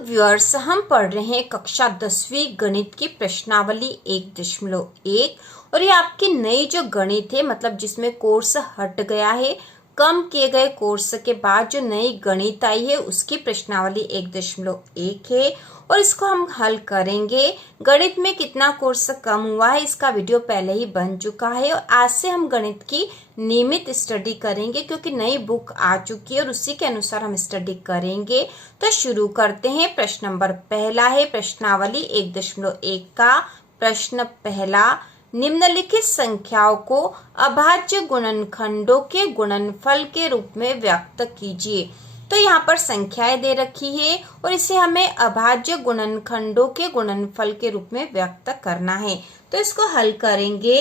Viewers, हम पढ़ रहे हैं कक्षा 10वीं गणित की प्रश्नावली 1.1 और ये आपकी नई जो गणित है, मतलब जिसमें कोर्स हट गया है, कम किए गए कोर्स के बाद जो नई गणित आई है उसकी प्रश्नावली 1.1 है और इसको हम हल करेंगे। गणित में कितना कोर्स कम हुआ है इसका वीडियो पहले ही बन चुका है और आज से हम गणित की नियमित स्टडी करेंगे क्योंकि नई बुक आ चुकी है और उसी के अनुसार हम स्टडी करेंगे। तो शुरू करते हैं। प्रश्न नंबर पहला है प्रश्नावली 1.1 का प्रश्न पहला, निम्नलिखित संख्याओं को अभाज्य गुणनखंडों के गुणनफल के रूप में व्यक्त कीजिए। तो यहाँ पर संख्याएं दे रखी है और इसे हमें अभाज्य गुणनखंडों के गुणनफल के रूप में व्यक्त करना है। तो इसको हल करेंगे।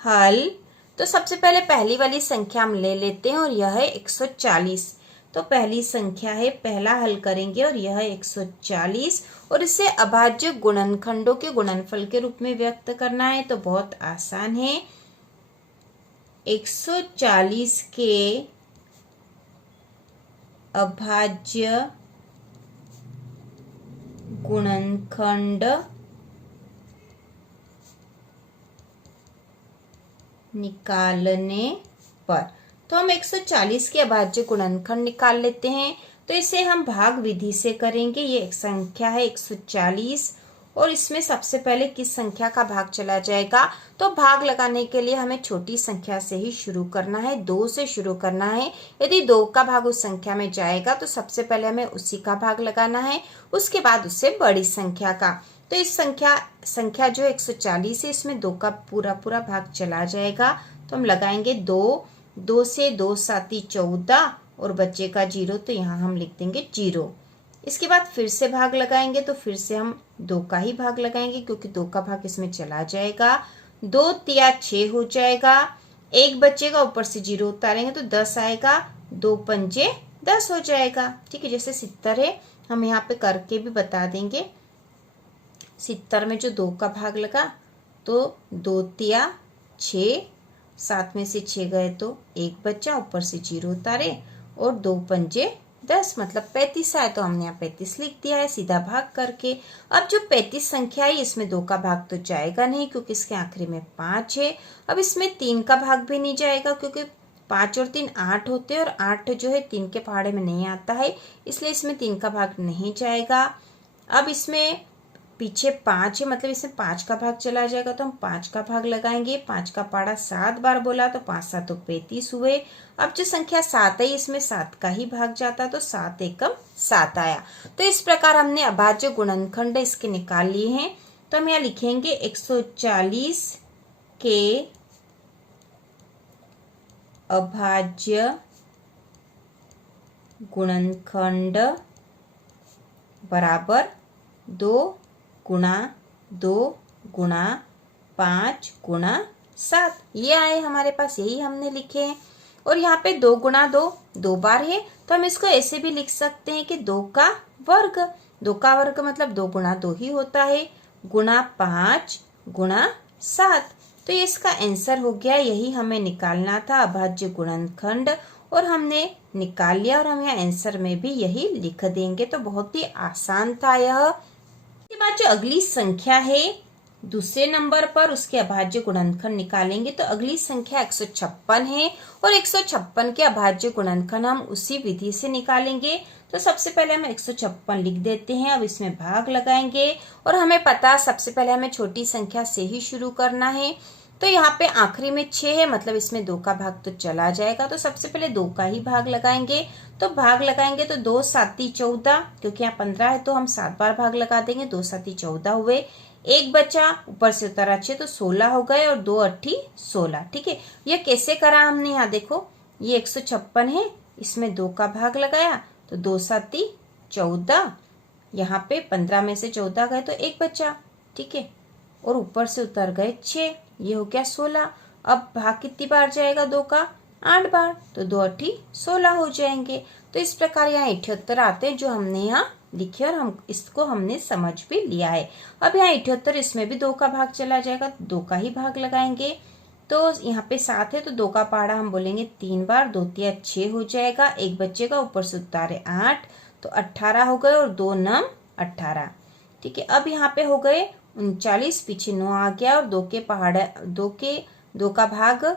हल, तो सबसे पहले पहली वाली संख्या हम ले लेते हैं और यह है 140। तो पहली संख्या है, पहला हल करेंगे और यह है 140 और इसे अभाज्य गुणनखंडों के गुणनफल के रूप में व्यक्त करना है। तो बहुत आसान है। 140 के अभाज्य गुणनखंड निकालने पर, तो हम 140 के अभाज्य गुणनखंड निकाल लेते हैं। तो इसे हम भाग विधि से करेंगे। ये एक संख्या है 140 और इसमें सबसे पहले किस संख्या का भाग चला जाएगा, तो भाग लगाने के लिए हमें छोटी संख्या से ही शुरू करना है, 2 से शुरू करना है। यदि 2 का भाग उस संख्या में जाएगा तो सबसे पहले हमें उसी का भाग लगाना है, उसके बाद उससे बड़ी संख्या का। तो इस संख्या जो 140 है इसमें 2 का पूरा भाग चला जाएगा। तो हम लगाएंगे 2, 2 से 2 साती 14 और बचेगा 0, तो यहाँ हम लिख देंगे 0। इसके बाद फिर से भाग लगाएंगे तो फिर से हम 2 का ही भाग लगाएंगे क्योंकि 2 का भाग इसमें चला जाएगा। 2 तिया 6 हो जाएगा, 1 बचेगा, ऊपर से 0 उतारेंगे तो 10 आएगा, 2 पंजे 10 हो जाएगा। ठीक है, जैसे 70 है हम यहाँ पे करके भी बता देंगे। 70 में जो 2 का भाग लगा तो 2 तिया 6, 7 में से 6 गए तो 1 बचा, ऊपर से 0 उतारे और 2 पंजे 10 मतलब 35 आए, तो हमने यहाँ 35 लिख दिया है सीधा भाग करके। अब जो 35 संख्या है इसमें 2 का भाग तो जाएगा नहीं क्योंकि इसके आखिरी में 5 है। अब इसमें 3 का भाग भी नहीं जाएगा क्योंकि 5 और 3 8 होते हैं और 8 जो है 3 के पहाड़े में नहीं आता है, इसलिए इसमें 3 का भाग नहीं जाएगा। अब इसमें पीछे 5 है मतलब इसमें 5 का भाग चला जाएगा, तो हम 5 का भाग लगाएंगे। 5 का पहाड़ा 7 बार बोला तो 5 7 तो 35 हुए। अब जो संख्या 7 है इसमें 7 का ही भाग जाता तो 7 एकम 7 आया। तो इस प्रकार हमने अभाज्य गुणनखंड इसके निकाल लिए हैं। तो हम यहाँ लिखेंगे 140 के अभाज्य गुणनखंड बराबर 2 गुणा 2 गुणा 5 गुणा 7, ये आए हमारे पास, यही हमने लिखे हैं। और यहाँ पे 2 गुणा 2 2 बार है तो हम इसको ऐसे भी लिख सकते हैं कि 2 का वर्ग। 2 का वर्ग मतलब 2 गुणा 2 ही होता है, गुणा 5 गुणा 7। तो ये इसका आंसर हो गया, यही हमें निकालना था अभाज्य गुणनखंड और हमने निकाल लिया और हम यहाँ आंसर में भी यही लिख देंगे। तो बहुत ही आसान था यह। इसके बाद जो अगली संख्या है दूसरे नंबर पर, उसके अभाज्य गुणनखंड निकालेंगे। तो अगली संख्या 156 है और 156 के अभाज्य गुणनखंड हम उसी विधि से निकालेंगे। तो सबसे पहले हम 156 लिख देते हैं। अब इसमें भाग लगाएंगे और हमें पता सबसे पहले हमें छोटी संख्या से ही शुरू करना है। तो यहाँ पे आखिरी में 6 है मतलब इसमें 2 का भाग तो चला जाएगा, तो सबसे पहले 2 का ही भाग लगाएंगे। तो भाग लगाएंगे तो 2 साती 14, क्योंकि यहाँ 15 है तो हम 7 बार भाग लगा देंगे, 2 साती 14 हुए, 1 बचा, ऊपर से उतारा 6 तो 16 हो गए और 2 अट्ठी 16। ठीक है, ये कैसे करा हमने, यहाँ देखो ये 156 है, इसमें 2 का भाग लगाया तो 2 साती 14, यहाँ पे 15 में से 14 गए तो 1 बचा। ठीक है, और ऊपर से उतर गए 6, ये हो गया 16। अब भाग कितनी बार जाएगा 2 का, 8 बार, तो 2 अट्ठी 16 हो जाएंगे। तो इस प्रकार यहाँ 78 आते हैं जो हमने यहाँ लिखे और हम इसको हमने समझ भी लिया है। अब यहाँ 78, इसमें भी 2 का भाग चला जाएगा, 2 का ही भाग लगाएंगे। तो यहाँ पे 7 है तो 2 का पहाड़ा हम बोलेंगे 3 बार, 2 तिया 6 हो जाएगा, 1 बचेगा, ऊपर से उतारे 8, तो 18 हो गए और 2 नम 18। ठीक है, अब यहाँ पे हो गए 39, पीछे 9 आ गया और 2 का भाग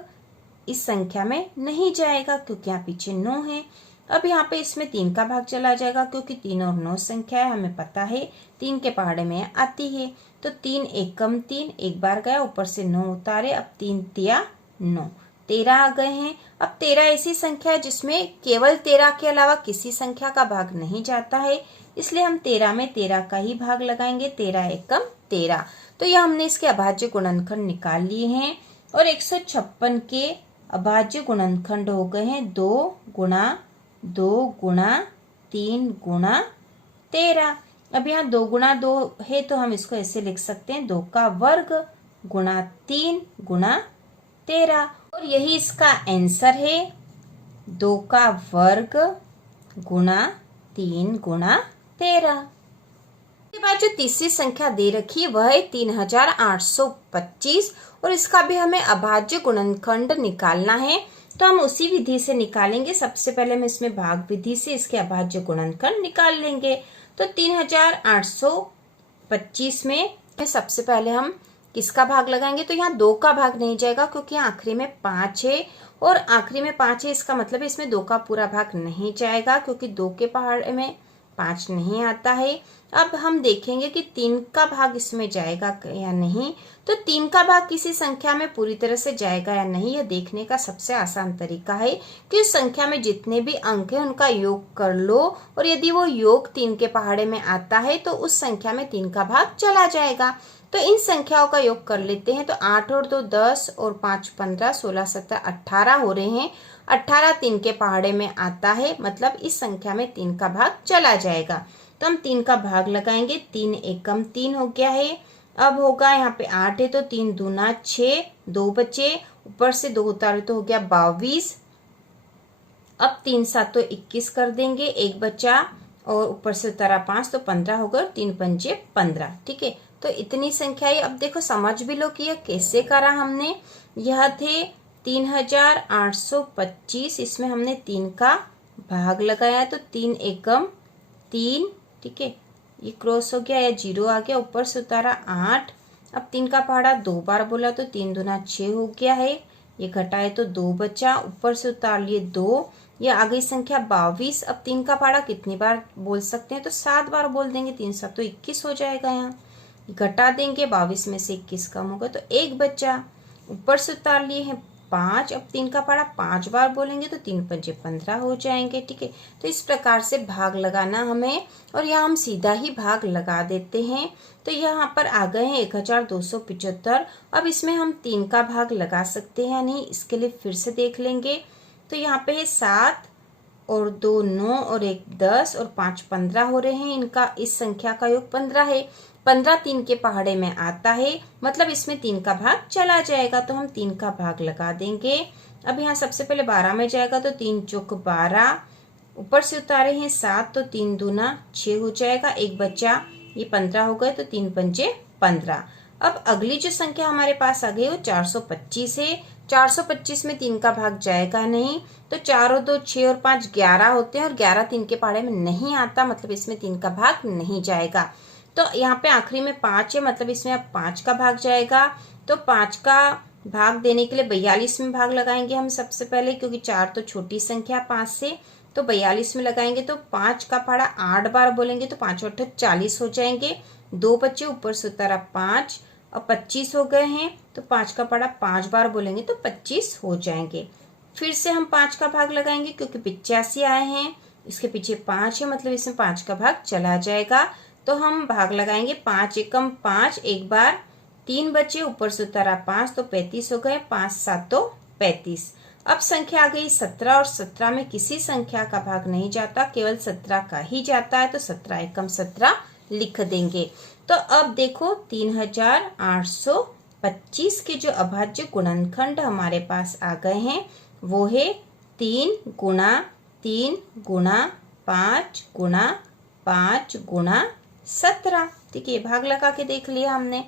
इस संख्या में नहीं जाएगा क्योंकि यहाँ पीछे 9 है। अब यहाँ पे इसमें 3 का भाग चला जाएगा क्योंकि 3 और 9 संख्या है, हमें पता है 3 के पहाड़े में आती है। तो 3 एकम 3, एक बार गया, ऊपर से 9 उतारे, अब 3 तिया 9, 13 आ गए हैं। अब 13 ऐसी संख्या है जिसमें केवल 13 के अलावा किसी संख्या का भाग नहीं जाता है, इसलिए हम 13 में 13 का ही भाग लगाएंगे। 13 एकम 13। तो यह हमने इसके अभाज्य गुणनखंड निकाल लिए हैं और 156 के अभाज्य गुणनखंड हो गए हैं 2 गुणा 2 गुणा 3 गुणा 13। अब यहाँ 2 गुणा 2 है तो हम इसको ऐसे लिख सकते हैं 2 का वर्ग गुणा 3 गुणा 13, और यही इसका आंसर है 2 का वर्ग गुणा 3 गुणा 13। इसके बाद जो तीसरी संख्या दे रखी है वह है 3825 और इसका भी हमें अभाज्य गुणनखंड निकालना है। तो हम उसी विधि से निकालेंगे। सबसे पहले हम इसमें भाग विधि से इसके अभाज्य गुणनखंड निकाल लेंगे। तो 3825 में सबसे पहले हम किसका भाग लगाएंगे? तो यहाँ 2 का भाग नहीं जाएगा क्योंकि यहाँ आखिरी में 5 है और आखिरी में 5 है, इसका मतलब इसमें 2 का पूरा भाग नहीं जाएगा क्योंकि 2 के पहाड़े में 5 नहीं आता है। अब हम देखेंगे कि 3 का भाग इसमें जाएगा या नहीं। तो 3 का भाग किसी संख्या में पूरी तरह से जाएगा या नहीं, यह देखने का सबसे आसान तरीका है कि उस संख्या में जितने भी अंक है उनका योग कर लो और यदि वो योग 3 के पहाड़े में आता है तो उस संख्या में 3 का भाग चला जाएगा। तो इन संख्याओं का योग कर लेते हैं। तो 8 और 2 10 और 5 15, 16 17 18 हो रहे हैं। 18 3 के पहाड़े में आता है, मतलब इस संख्या में 3 का भाग चला जाएगा। तो हम 3 का भाग लगाएंगे। 3 एकम 3 हो गया है। अब होगा यहाँ पे 8 है तो 3 दूना 6, 2 बचे, ऊपर से 2 उतारे तो हो गया 22। अब 3 7 तो 21 कर देंगे, एक बचा और ऊपर से उतारा 5 तो 15 होगा, 3 पंजे 15। ठीक है, तो इतनी संख्या है। अब देखो समझ भी लो कि यह कैसे करा हमने। यह थे 3825, इसमें हमने 3 का भाग लगाया तो 3 एकम 3। ठीक है, ये क्रॉस हो गया या 0 आ गया, ऊपर से उतारा 8। अब 3 का पहाड़ा 2 बार बोला तो 3 दूना 6 हो गया है, ये घटाए तो 2 बचा, ऊपर से उतार लिए 2, ये आ गई संख्या 22। अब 3 का पहाड़ा कितनी बार बोल सकते हैं? तो 7 बार बोल देंगे। 3 7 तो 21 हो जाएगा। यहाँ घटा देंगे, 22 में से 21 कम होगा तो 1 बचा, ऊपर से उतार लिए हैं 5। अब 3 का पहाड़ा 5 बार बोलेंगे तो 3 पंजे 15 हो जाएंगे। ठीक है, तो इस प्रकार से भाग लगाना हमें, और यहाँ हम सीधा ही भाग लगा देते हैं। तो यहाँ पर आ गए हैं 1275। अब इसमें हम 3 का भाग लगा सकते हैं या नहीं, इसके लिए फिर से देख लेंगे। तो यहाँ पे है 7 और 2 9 और 1 10 और 5 15 हो रहे हैं। इनका इस संख्या का योग 15 है। 15 3 के पहाड़े में आता है, मतलब इसमें 3 का भाग चला जाएगा। तो हम 3 का भाग लगा देंगे। अब यहाँ सबसे पहले 12 में जाएगा तो 3 चौक 12, ऊपर से उतारे हैं 7 तो 3 दूना 6 हो जाएगा, एक बचा, ये 15 हो गए तो 3 पंजे 15। अब अगली जो संख्या हमारे पास आ गई वो 425 है। 425 में 3 का भाग जाएगा नहीं, तो 4 और 2 6 और 5 11 होते हैं और 11 3 के पहाड़े में नहीं आता, मतलब इसमें 3 का भाग नहीं जाएगा। तो यहाँ पे आखिरी में 5 है, मतलब इसमें अब 5 का भाग जाएगा। तो 5 का भाग देने के लिए 42 में भाग लगाएंगे हम सबसे पहले, क्योंकि 4 तो छोटी संख्या 5 से, तो 42 में लगाएंगे। तो 5 का पहाड़ा 8 बार बोलेंगे तो 5 8 40 हो जाएंगे, 2 बच्चे, ऊपर से उतारा 5, अब 25 हो गए हैं। तो 5 का पहाड़ा 5 बार बोलेंगे तो 25 हो जाएंगे। फिर से हम 5 का भाग लगाएंगे क्योंकि 85 आए हैं, इसके पीछे 5 है, मतलब इसमें 5 का भाग चला जाएगा। तो हम भाग लगाएंगे 5 एकम 5, एक बार, 3 बचे, ऊपर से उतारा 5 तो 35 हो गए, 5 7 तो 35। अब संख्या आ गई 17 और 17 में किसी संख्या का भाग नहीं जाता, केवल 17 का ही जाता है। तो 17 एकम 17 लिख देंगे। तो अब देखो 3825 के जो अभाज्य गुणनखंड हमारे पास आ गए हैं वो है 3 गुणा 3 गुणा 5 गुणा 5 गुणा 17। ठीक है, भाग लगा के देख लिया हमने।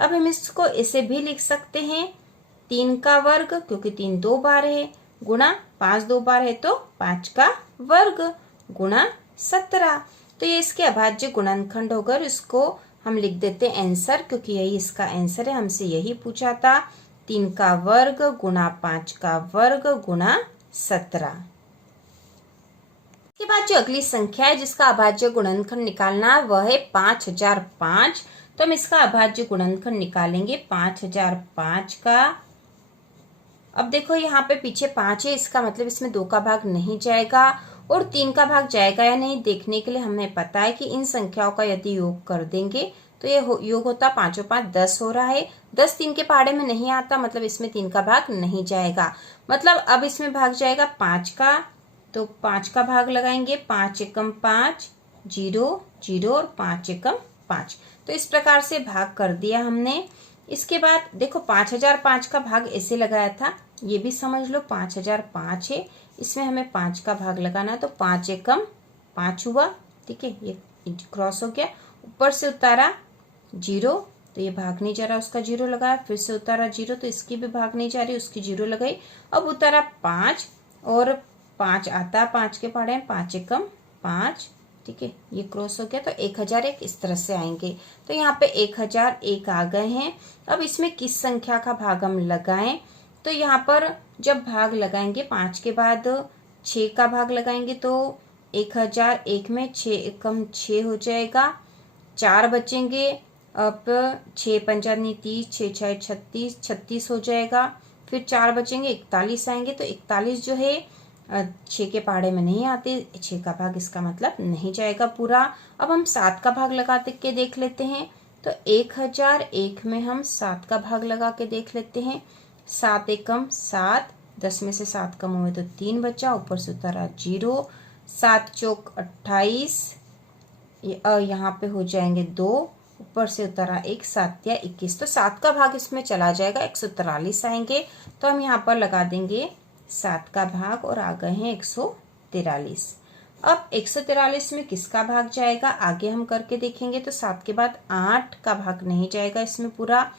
अब हम इसको ऐसे भी लिख सकते हैं 3 का वर्ग, क्योंकि 3 2 बार है, गुणा 5 2 बार है तो 5 का वर्ग, गुणा 17। तो ये इसके अभाज्य गुणनखंड होकर इसको हम लिख देते हैं आंसर, क्योंकि यही इसका आंसर है, हमसे यही पूछा था। 3 का वर्ग गुणा 5 का वर्ग गुणा 17। इसके बाद जो अगली संख्या है जिसका अभाज्य गुणनखंड निकालना है वह है 5005। तो हम इसका अभाज्य गुणनखंड निकालेंगे 5005 का। अब देखो यहाँ पे पीछे 5 है, इसका मतलब इसमें 2 का भाग नहीं जाएगा और 3 का भाग जाएगा या नहीं देखने के लिए हमें पता है कि इन संख्याओं का यदि योग कर देंगे तो ये योग होता 5 और 5 10 हो रहा है। 10 3 के पहाड़े में नहीं आता, मतलब इसमें 3 का भाग नहीं जाएगा। मतलब अब इसमें भाग जाएगा 5 का, तो 5 का भाग लगाएंगे। 5 एकम 5, 0 0 और 5 एकम 5। तो इस प्रकार से भाग कर दिया हमने। इसके बाद देखो 5005 का भाग ऐसे लगाया था, ये भी समझ लो 5005 है, इसमें हमें 5 का भाग लगाना, तो 5 एकम 5 हुआ। ठीक है, ये क्रॉस हो गया। ऊपर से उतारा 0, तो ये भाग नहीं जा रहा, उसका 0 लगाया। फिर से उतारा 0, तो इसकी भी भाग नहीं जा रही, उसकी 0 लगाई। अब उतारा 5 और 5 आता, 5 के पहाड़े 5 एकम 5। ठीक है, ये क्रॉस हो गया, तो 1001 इस तरह से आएंगे। तो यहाँ पे 1001 आ गए हैं। अब इसमें किस संख्या का भाग हम लगाएं, तो यहाँ पर जब भाग लगाएंगे 5 के बाद 6 का भाग लगाएंगे तो 1001 में 6 एकम 6 हो जाएगा, 4 बचेंगे। अब 6 पंचानी 30, 6 6 36, 36 हो जाएगा। फिर 4 बचेंगे, 41 आएंगे। तो 41 जो है 6 के पहाड़े में नहीं आते, 6 का भाग इसका मतलब नहीं जाएगा पूरा। अब हम 7 का भाग लगाते के देख लेते हैं, तो 1001 में हम 7 का भाग लगा के देख लेते हैं। 7 एकम 7, 10 में से 7 कम हुए तो 3 बचा, ऊपर से उतारा 0। 7 चौक 28, यहाँ पे हो जाएंगे 2, ऊपर से उतारा 1, 7 या 21। तो 7 का भाग इसमें चला जाएगा, 143 आएंगे। तो हम यहाँ पर लगा देंगे 7 का भाग और आ गए हैं 143। अब 143 में किसका भाग जाएगा आगे हम करके देखेंगे। तो 7 के बाद 8 का भाग नहीं जाएगा इसमें पूरा।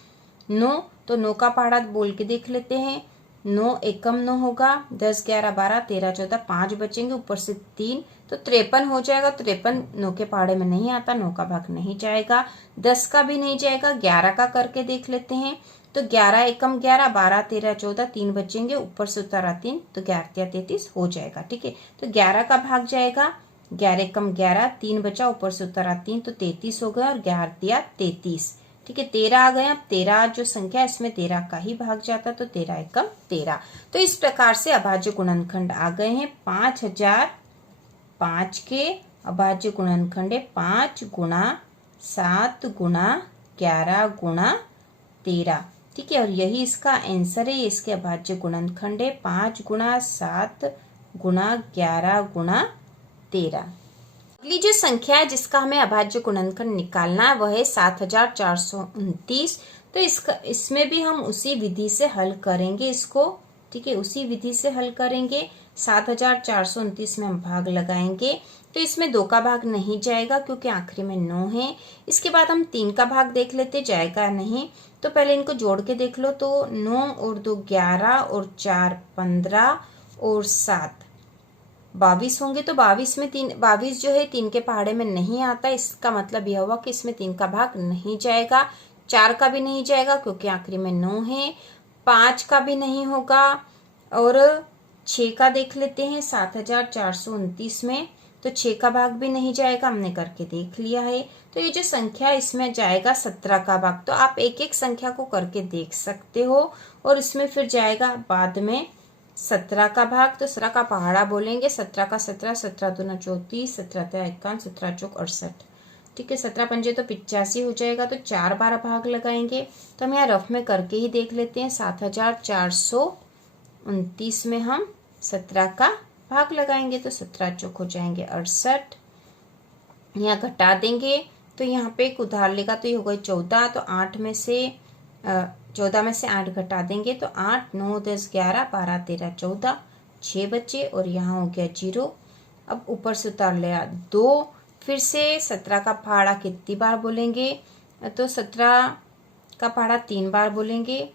9, तो 9 का पहाड़ा बोल के देख लेते हैं। 9 एकम 9 होगा, 10 11 12 13 14 5 बचेंगे, ऊपर से 3, तो 53 हो जाएगा। 53 9 के पहाड़े में नहीं आता, 9 का भाग नहीं जाएगा। 10 का भी नहीं जाएगा। 11 का करके देख लेते हैं, तो 11 एकम 11 12 13 14 3 बचेंगे, ऊपर से उतारा 3, तो 11 33 हो जाएगा। ठीक है, तो 11 का भाग जाएगा। 11 एकम 11, 3 बचा, ऊपर से उतारा 3, तो 33 हो गया और 11 33। ठीक है, 13 आ गए। अब 13 जो संख्या इसमें 13 का ही भाग जाता, तो 13 एकम 13। तो इस प्रकार से अभाज्य गुणनखंड आ गए हैं। 5005 के अभाज्य गुणनखंड है 5 गुणा 7 गुणा 11 गुणा 13। ठीक है, और यही इसका आंसर है। इसके अभाज्य गुणनखंड है 5 गुणा 7 गुणा 11 गुणा 13। अगली जो संख्या है जिसका हमें अभाज्य गुणनखंड निकालना है वह है 7429। तो इसमें भी हम उसी विधि से हल करेंगे इसको। ठीक है, उसी विधि से हल करेंगे। 7429 में हम भाग लगाएंगे, तो इसमें 2 का भाग नहीं जाएगा क्योंकि आखिरी में 9 है। इसके बाद हम 3 का भाग देख लेते, जाएगा नहीं। तो पहले इनको जोड़ के देख लो, तो 9 और 2 11 और 4 15 और 7 22 होंगे। तो 22 में 22 जो है 3 के पहाड़े में नहीं आता, इसका मतलब यह हुआ कि इसमें 3 का भाग नहीं जाएगा। 4 का भी नहीं जाएगा क्योंकि आखिरी में 9 है। 5 का भी नहीं होगा और 6 का देख लेते हैं 7429 में, तो 6 का भाग भी नहीं जाएगा, हमने करके देख लिया है। तो ये जो संख्या है इसमें जाएगा 17 का भाग। तो आप एक एक संख्या को करके देख सकते हो और इसमें फिर जाएगा बाद में 17 का भाग। तो 17 का पहाड़ा बोलेंगे, 17 का 17, 17 दूना 34, 17 51, 17 चौक 68। ठीक है, 17 पंजे तो 85 हो जाएगा। तो 4 बार भाग लगाएंगे। तो हम यहाँ रफ में करके ही देख लेते हैं। 7429 में हम 17 का भाग लगाएंगे, तो 17 चौक हो जाएंगे 68। यहाँ घटा देंगे, तो यहाँ पे एक उधार लेगा, तो ये हो गई 14। तो 14 में से 8 घटा देंगे, तो 8 9 10 11 12 13 14 6 बचे और यहाँ हो गया 0। अब ऊपर से उतार लिया 2। फिर से 17 का पहाड़ा कितनी बार बोलेंगे, तो 17 का पहाड़ा 3 बार बोलेंगे,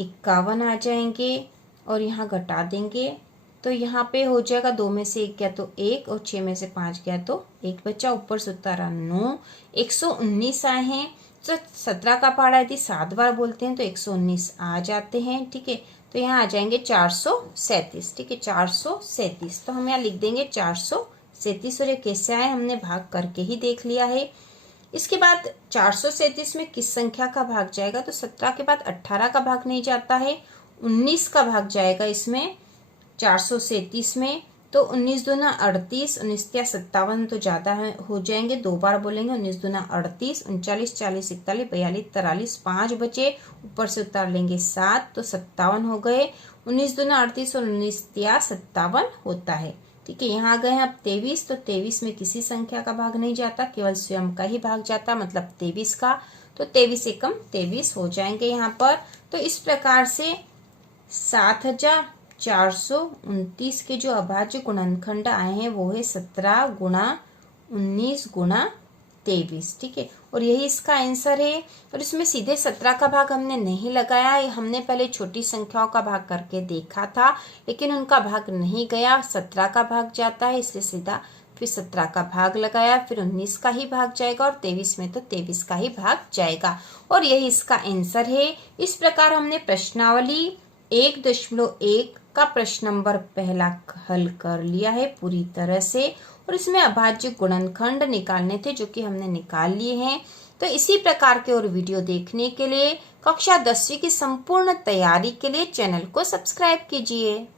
51 आ जाएंगे और यहाँ घटा देंगे तो यहाँ पे हो जाएगा 2 में से 1 गया तो 1 और 6 में से 5 गया तो 1 बचा। ऊपर से उत्तर 9, 119 आए हैं। तो 17 का पहाड़ा यदि 7 बार बोलते हैं तो 119 आ जाते हैं। ठीक है, तो यहाँ आ जाएंगे 437। ठीक है, 437। तो हम यहाँ लिख देंगे 437। और ये कैसे आए हमने भाग करके ही देख लिया है। इसके बाद 437 में किस संख्या का भाग जाएगा, तो 17 के बाद 18 का भाग नहीं जाता है, 19 का भाग जाएगा इसमें 437 में। तो 19 दूना 38, 19 क्या 57 तो ज्यादा हो जाएंगे, 2 बार बोलेंगे। 19 दूना 38, 39, 40, 41, 42, 43, 5 बचे। ऊपर से उतार लेंगे 7 तो 57 हो गए। 19 दूना 38 और 19 क्या 57 होता है। ठीक है, यहाँ आ गए हैं अब 23। तो 23 में किसी संख्या का भाग नहीं जाता, केवल स्वयं का ही भाग जाता, मतलब 23 का। तो 23 एकम 23 हो जाएंगे यहाँ पर। तो इस प्रकार से 7429 के जो अभाज्य गुणनखंड आए हैं वो है 17 गुणा 19 गुणा 23। ठीक है, और यही इसका आंसर है। और इसमें सीधे 17 का भाग हमने नहीं लगाया, हमने पहले छोटी संख्याओं का भाग करके देखा था, लेकिन उनका भाग नहीं गया, 17 का भाग जाता है, इसलिए सीधा फिर 17 का भाग लगाया, फिर 19 का ही भाग जाएगा, और 23 में तो 23 का ही भाग जाएगा। और यही इसका आंसर है। इस प्रकार हमने प्रश्नावली 1.1 का प्रश्न नंबर पहला हल कर लिया है पूरी तरह से। और इसमें अभाज्य गुणनखंड निकालने थे जो कि हमने निकाल लिए हैं। तो इसी प्रकार के और वीडियो देखने के लिए कक्षा 10वीं की संपूर्ण तैयारी के लिए चैनल को सब्सक्राइब कीजिए।